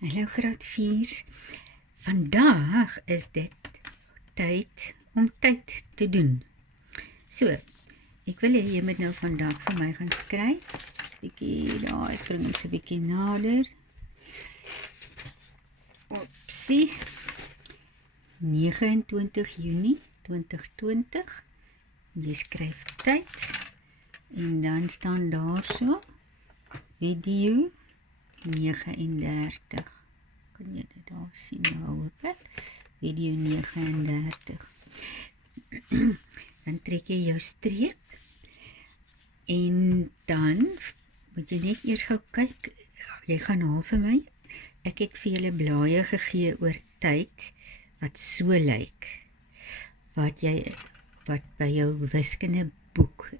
Hallo graad 4. Vandag is dit tyd om tyd te doen. So, ek wil hê jy moet nou vandag vir my gaan skryf. Bietjie daar, ek bring ons 'n bietjie nader. Opsie. 29 Junie 2020. Jy skryf tyd en dan staan daar so video 39. Kan jy dit daar sien, nou hoop ek. Video 39. Dan trek jy jou streep en dan moet jy net eers gou kyk. Jy gaan haal vir my. Ek het vir julle blaaie gegee oor tyd wat so lyk. Wat by jou wiskunde boek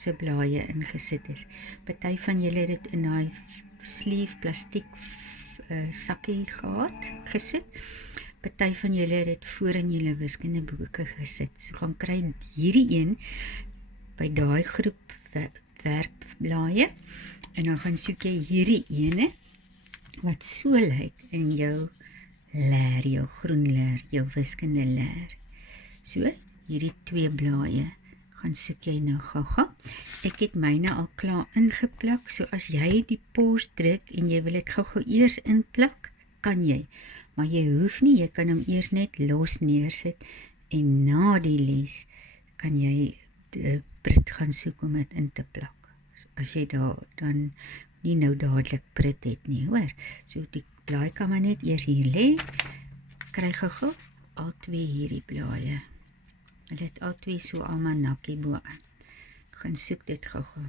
se blaaie ingesit is. Party van julle het dit in daai sleeve plastiek sakkie gesit. Party van julle het dit voor in julle wiskundeboeke gesit. So gaan kry hierdie een by daai groep werkblaaie en dan gaan soek jy hierdie ene wat so lyk in jou leer, jou groen leer, jou wiskunde leer. So, hierdie 2 blaaie gaan soek jy nou gou-gou. Ek het myne al klaar ingeplak, so as jy die pause druk en jy wil dit gou-gou eers inplak, kan jy. Maar jy hoef nie, jy kan hom eers net los neersit en na die les kan jy die prit gaan soek om dit in te plak. So, as jy dan nie nou dadelik prit het nie, hoor. So die blaai kan maar net eers hier lê. Kry gou-gou al 2 hierdie blaaie. Hulle het al 2 so almanakkie bo aan. Gaan soek dit gou-gou.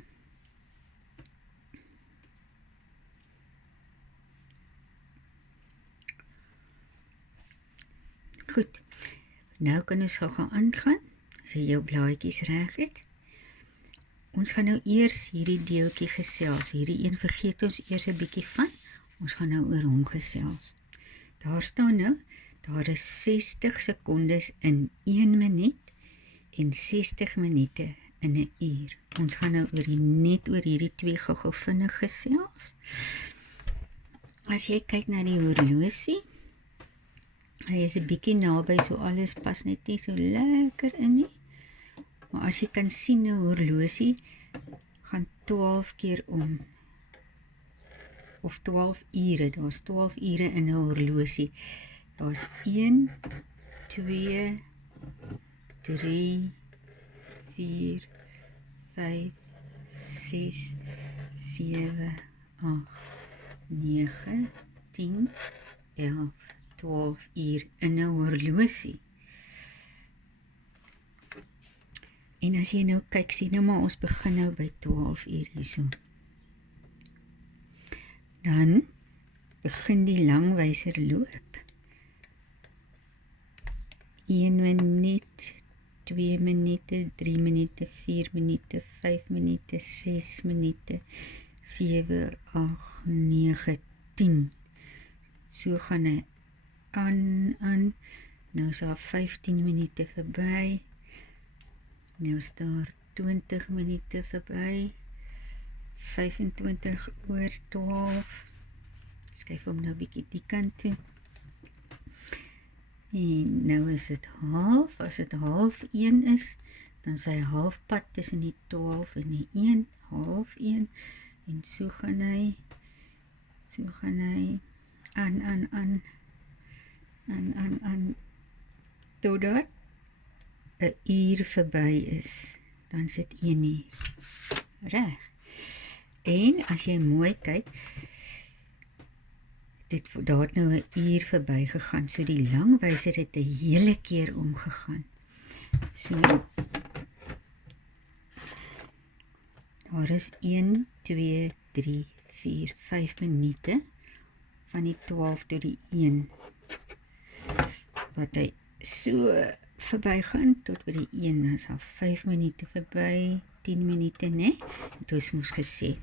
Goed. Nou kan ons gou-gou aangaan. As jy jou blaadjies reg het. Ons gaan nou eers hierdie deeltjie gesels. Hierdie een vergeet ons eers 'n bietjie van. Ons gaan nou oor hom gesels. Daar staan nou, daar is 60 sekondes in 1 minuut en 60 minute in 'n uur. Ons gaan nou net oor hierdie 2 gou-gou vinnig gesels. As jy kyk na die horlosie, hy is 'n bietjie naby, so alles pas net nie so lekker in nie. Maar as jy kan sien, 'n horlosie gaan 12 keer om. Of 12 ure, daar's 12 ure in 'n horlosie. Daar's 1, 2, 3, 4, 5, 6, 7, 8, 9, 10, 11, 12 uur in 'n horlosie. En as jy nou kyk, sien nou maar ons begin nou by 12 uur hierso. Dan begin die langwyser loop. 1 minuut, 2 minute, 3 minute, 4 minute, 5 minute, 6 minute, 7, 8, 9, 10. So gaan hy aan. Nou is daar 15 minute verby. Nou is daar 20 minute verby. 25 oor 12. Skuif hom nou bietjie die kant toe. En nou is dit half. As dit 12:30 is, dan is hy halfpad tussen die 12 en die 1, 12:30. En so gaan hy aan. Totdat 'n uur verby is. Dan is dit 1 uur. Reg. En as jy mooi kyk, daar het nou 'n uur verby gegaan, so die langwyser het 'n hele keer omgegaan. So, daar is 1, 2, 3, 4, 5 minute van die 12 tot die 1, wat hy so verby gaan, tot by die 1, dan is daar 5 minute verby, 10 minute, ne? Het ons moes gesê.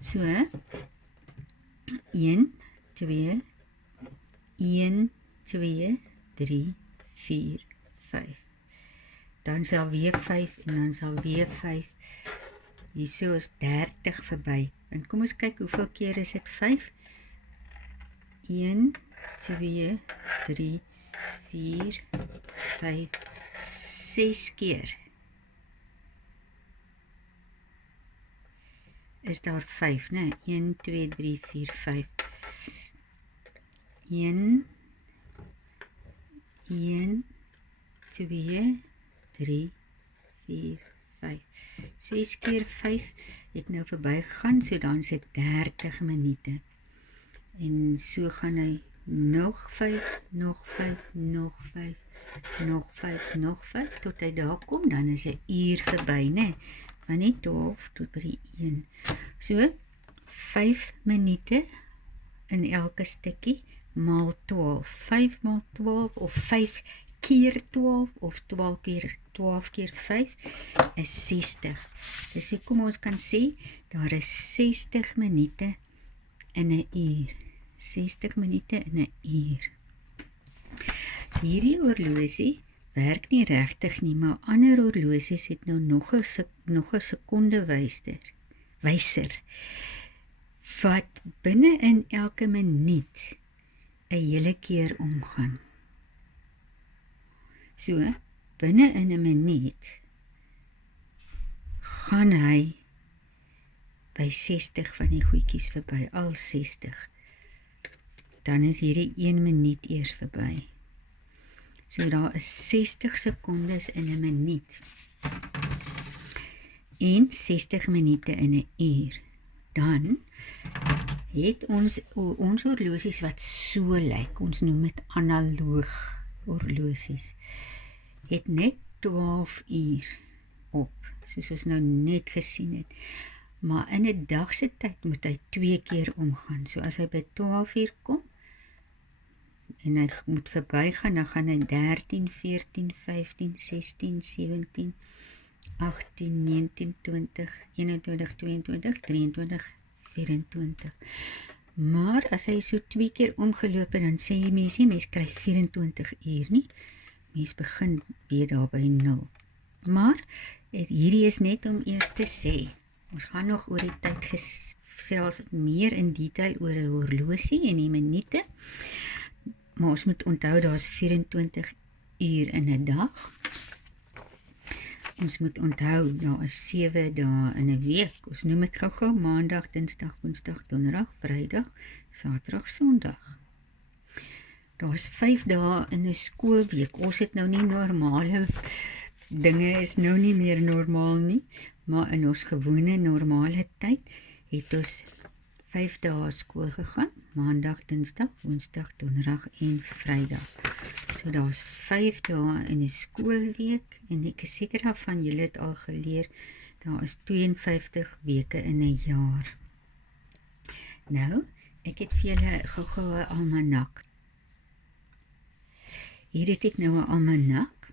So, 1, 2, 3, 4, 5. Dan sal weer 5 en dan sal weer 5. Hierso is 30 verby. En kom ons kyk hoeveel keer is dit 5. 1, 2, 3, 4, 5, 6 keer. Is daar 5, né? 1, 2, 3, 4, 5. 1, 2, 3, 4, 5. 6 keer 5 het nou verby gegaan, so dan is dit 30 minute. En so gaan hy nog 5, nog 5, nog 5, nog 5, nog 5, tot hy daar kom, dan is 'n uur verby, né? Van die 12 tot by die 1. So, 5 minute in elke stukkie, maal 12. 5 maal 12, of 5 keer 12, of 12 keer 5, is 60. Dus so kom ons kan sê, daar is 60 minute in 'n uur. 60 minute in 'n uur. Hierdie horlosie werk nie regtig nie, maar ander horlosies het nou nog 'n sekonde wyser, wat binne in elke minuut 'n hele keer omgaan. So, binne in 'n minuut gaan hy by 60 van die goedjies verby, al 60. Dan is hierdie 1 minuut eers verby. So daar is 60 sekondes in 'n minuut. En 60 minute in 'n uur. Dan het ons horlosies wat so lyk, ons noem dit analoog horlosies, het net 12 uur op, soos ons nou net gesien het. Maar in 'n dag se tyd moet hy 2 keer omgaan. So as hy by 12 uur kom, en hy moet verbygaan, dan gaan hy 13, 14, 15, 16, 17, 18, 19, 20, 21, 22, 23, 24. Maar as hy so 2 keer omgeloop en dan sê jy mens kry 24 uur nie. Mens begin weer daar by 0. Maar hierdie is net om eers te sê, ons gaan nog oor die tyd gesels meer in detail oor 'n horlosie en die minute. Maar ons moet onthou, daar is 24 uur in 'n dag. Ons moet onthou, daar is 7 dae in 'n week. Ons noem dit gou-gou maandag, dinsdag, woensdag, donderdag, vrydag, saterdag, sondag. Daar is 5 dae in 'n skoolweek. Ons het nou nie normale dinge is nou nie meer normaal nie, maar in ons gewone normale tyd het ons 5 dae skool gegaan, maandag, dinsdag, woensdag, donderdag en vrydag. So daar is 5 dae in 'n skoolweek, en ek is seker daarvan julle het al geleer, daar is 52 weke in 'n jaar. Nou, ek het vir julle gou-gou 'n almanak. Hier het ek nou 'n almanak.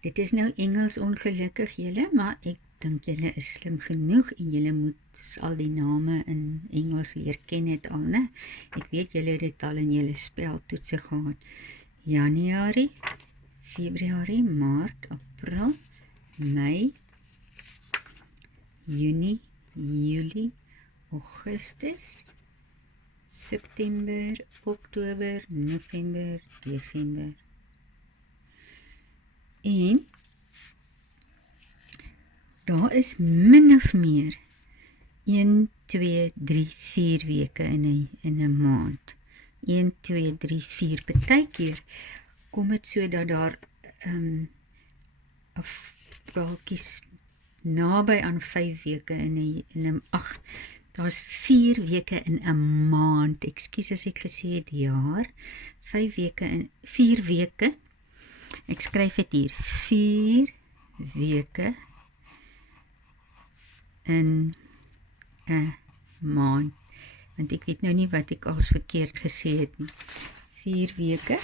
Dit is nou Engels ongelukkig julle, maar ek dink julle is slim genoeg en julle moet al die name in Engels leer ken het al, né? Ek weet julle het dit al in julle speltoetse gehad. Januarie, Februarie, Maart, April, Mei, Junie, Julie, Augustus, September, Oktober, November, Desember. En daar is min of meer 1, 2, 3, 4 weke in 'n maand. 1, 2, 3, 4. Partykeer kom dit so dat daar braakies naby aan 5 weke in 'n 8. Daar's 4 weke in 'n maand. Ekskuus as ek gesê het jaar. 5 weke in 4 weke. Ek skryf dit hier. 4 weke in 'n maand. Want ek weet nou nie wat ek als verkeerd gesê het nie. 4 weke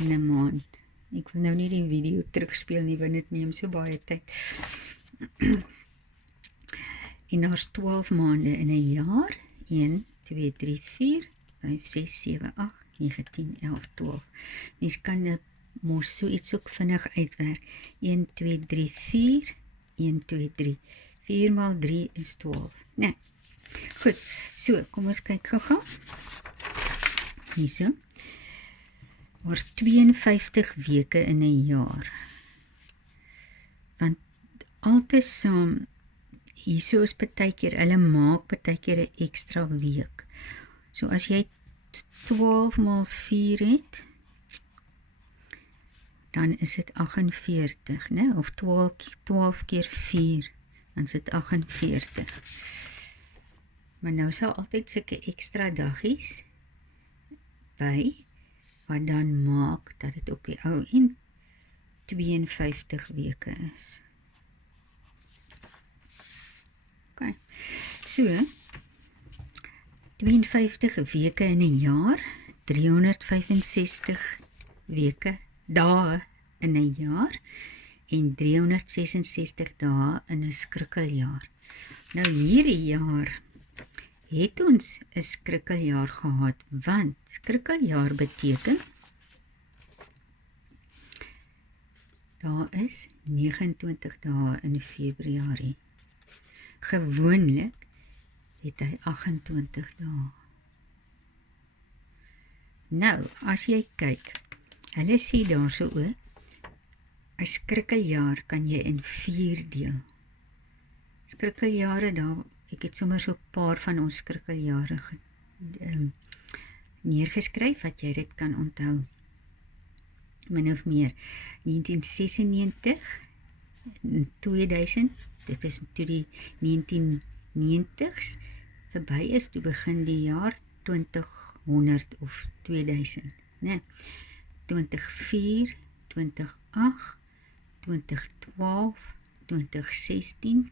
in 'n maand. Ek wil nou nie die video terugspeel nie, want dit neem so baie tyd. En daar's 12 maande in 'n jaar. 1, 2, 3, 4, 5, 6, 7, 8, 9, 10, 11, 12. Mens kan mos so iets ook vinnig uitwerk. 1, 2, 3, 4, 1, 2, 3, 4 maal 3 is 12. Nee, goed, so, kom ons kyk gou. Hierso. Daar's 52 weke in 'n jaar. Want altesaam, hierso is partykeer, hulle maak partykeer 'n ekstra week. So as jy 12 maal 4 het, dan is dit 48, né? Of 12 keer 4, dan is dit 48. Maar nou sal altyd sulke ekstra daggies by, wat dan maak dat dit op die ou en 52 weke is. OK, so 52 weke in 'n jaar, 365 weke, dae in 'n jaar en 366 dae in 'n skrikkeljaar. Nou hierdie jaar het ons 'n skrikkeljaar gehad, want skrikkeljaar beteken daar is 29 dae in Februarie. Gewoonlik het hy 28 dae. Nou, as jy kyk, hulle sê daarso ook, 'n skrikkeljaar kan jy in 4 deel. Skrikkeljare daar, ek het sommer so 'n paar van ons skrikkeljare neergeskryf, wat jy dit kan onthou. Min of meer, 1996, 2000, dit is toe die 1990s verby is, toe begin die jaar 2000 of 2000, né? 2004, 2008, 2012, 2016,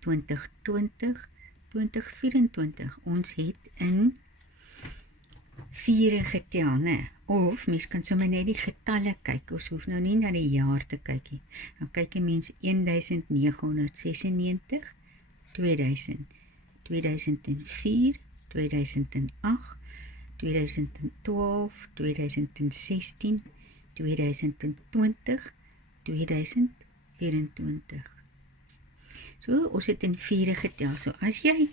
2020, 2024. Ons het in 4 getel, né? Of mens kan sommer net die getalle kyk. Ons hoef nou nie na die jaar te kyk nie. Dan kyk 'n mens 1996, 2000, 2004, 2008, 2012, 2016, 2020, 2024. So, ons het in 4 getel. So, as jy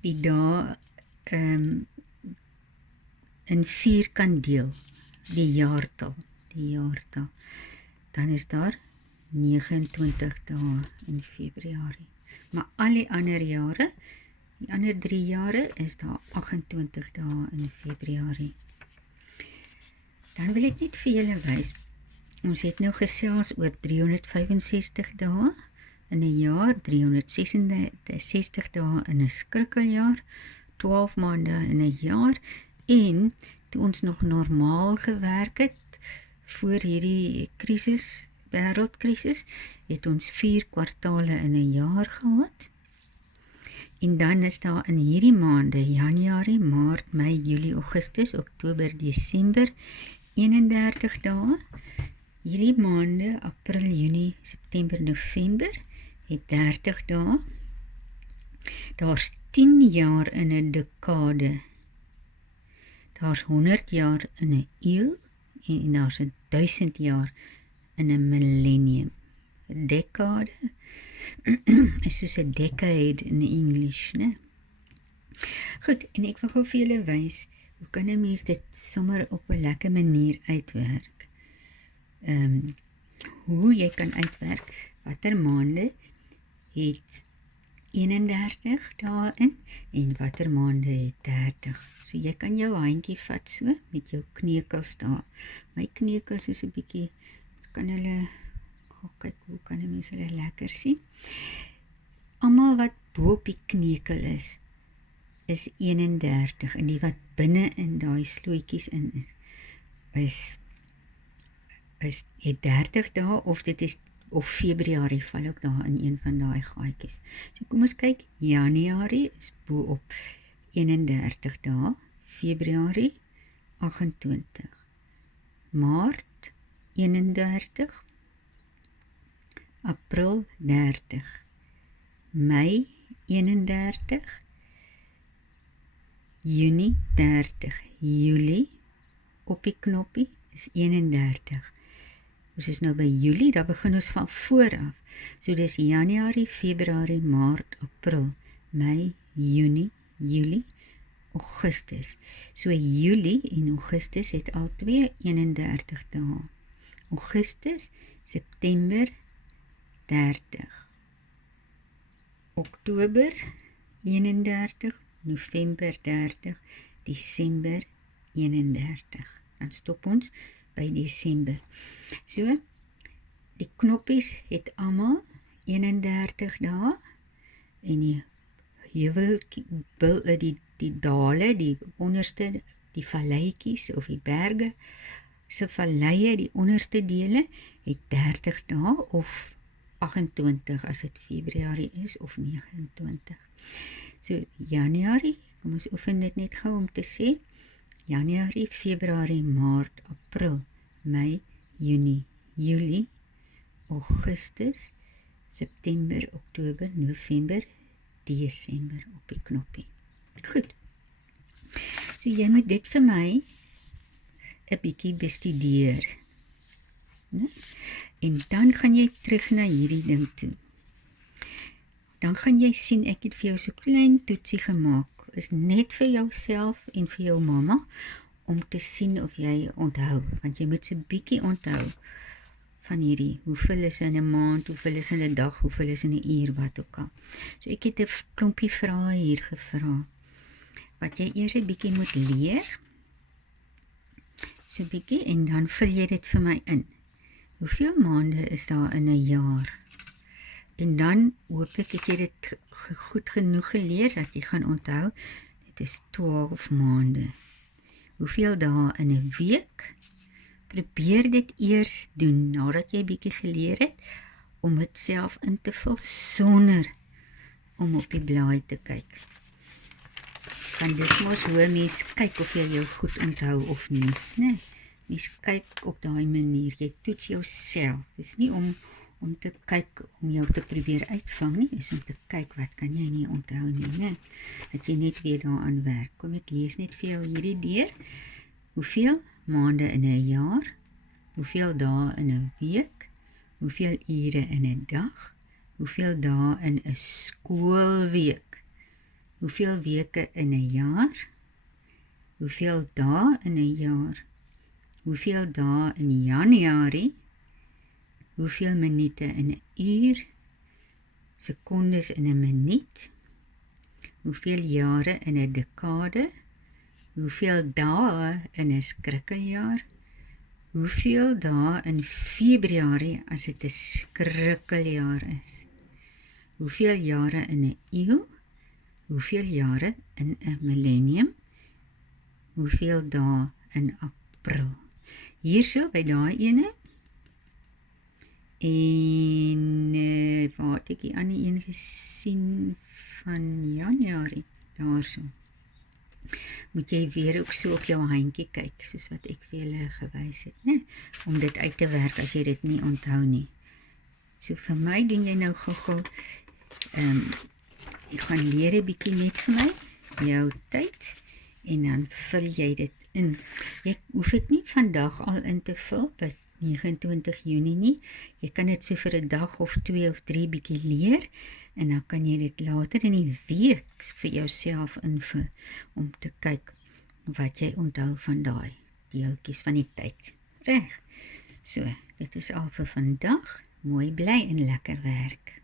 die dae in 4 kan deel, die jaartal, dan is daar 29 dae in Februarie. Maar al die ander jare, die ander 3 jare, is daar 28 dae in Februarie. Dan wil ek net vir julle wys, ons het nou gesels oor 365 dae in 'n jaar, 366 dae in 'n skrikkeljaar, 12 maande in 'n jaar, en toe ons nog normaal gewerk het, voor hierdie krisis, wêreldkrisis, het ons 4 kwartale in 'n jaar gehad. En dan is daar in hierdie maande, Januarie, Maart, Mei, Julie, Augustus, Oktober, Desember, 31 dae. Hierdie maande, April, Junie, September, November, het 30 dae. Daar's 10 jaar in 'n dekade. Daar's 100 jaar in 'n eeu, en daar's 1000 jaar in 'n millennium. 'n Dekade is soos 'n decade in English, né? Goed, en ek wil gou vir julle wys, hoe kan 'n mens dit sommer op 'n lekker manier uitwerk? Hoe jy kan uitwerk, watter maande het 31 dae in, en watter maande het 30. So jy kan jou handjie vat so, met jou kneukels daar. My kneukels is 'n bietjie, ons kan hulle, kyk, hoe kan 'n mens hulle lekker sien? Almal wat bo op die kneukel is 31, en die wat binne in daai slootjies in is het 30 dae, of Februarie val ook daar in een van daai gaatjies. So kom ons kyk, Januarie is bo op 31 dae, Februarie 28, Maart 31, April 30, Mei 31, Junie 30, Julie op die knoppie is 31, Ons is nou by Julie, daar begin ons van vooraf. So dis Januarie, Februarie, Maart, April, Mei, Junie, Julie, Augustus. So Julie en Augustus het al 31 dae. Augustus, September, 30. Oktober, 31, November, 30, Desember, 31. Dan stop ons by Desember. So, die knoppies het almal 31 dae en die heuwel, die dale, die onderste, die valleitjies of die berge, se valleie, die onderste dele, het 30 dae of 28 as dit Februarie is of 29. So Januarie, kom ons oefen dit net gou om te sê, Januarie, Februarie, Maart, April, Mei, Junie, Julie, Augustus, September, Oktober, November, Desember op die knoppie. Goed. So jy moet dit vir my 'n bietjie bestudeer. Ne? En dan gaan jy terug na hierdie ding toe. Dan gaan jy sien, ek het vir jou so klein toetsie gemaak. Is net vir jouself en vir jou mamma, om te sien of jy onthou. Want jy moet so bietjie onthou van hierdie, hoeveel is in 'n maand, hoeveel is in 'n dag, hoeveel is in 'n uur, wat ook al. So ek het 'n klompie vrae hier gevra, wat jy eers 'n bietjie moet leer, so bietjie, en dan vul jy dit vir my in. Hoeveel maande is daar in 'n jaar? En dan hoop ek het jy dit goed genoeg geleer, dat jy gaan onthou, dit is 12 maande. Hoeveel dae in 'n week? Probeer dit eers doen, nadat jy bietjie geleer het, om dit self in te vul, sonder om op die blaai te kyk. Want dis mos hoe mens kyk of jy jou goed onthou of nie, né? Mens kyk op daai manier, jy toets jouself. Dis nie om te kyk, om jou te probeer uitvang nie, is om te kyk, wat kan jy nie onthou nie, né? Dat jy net weer daaraan werk. Kom ek lees net vir jou hierdie deur. Hoeveel maande in 'n jaar? Hoeveel dae in 'n week? Hoeveel ure in 'n dag? Hoeveel dae in 'n skoolweek? Hoeveel weke in 'n jaar? Hoeveel dae in 'n jaar? Hoeveel dae in Januarie? Hoeveel minute in 'n uur? Sekondes in 'n minuut? Hoeveel jare in 'n dekade? Hoeveel dae in 'n skrikkeljaar? Hoeveel dae in Februarie as dit 'n skrikkeljaar is? Hoeveel jare in 'n eeu? Hoeveel jare in 'n millennium? Hoeveel dae in April? Hierso by daai ene. En waar het ek die ander een gesien van Januarie? Daarso. Moet jy weer ook so op jou handjie kyk, soos wat ek vir julle gewys het, né? Om dit uit te werk as jy dit nie onthou nie. So vir my doen jy nou gou-gou, jy gaan leer 'n bietjie net vir my, jou tyd, en dan vul jy dit in. Jy hoef dit nie vandag al in te vul, by 29 Junie nie. Jy kan dit so vir 'n dag of 2 of 3 bietjie leer, en dan kan jy dit later in die week vir jouself invul, om te kyk wat jy onthou van daai deeltjies van die tyd. Reg. So, dit is al vir vandag. Mooi bly en lekker werk.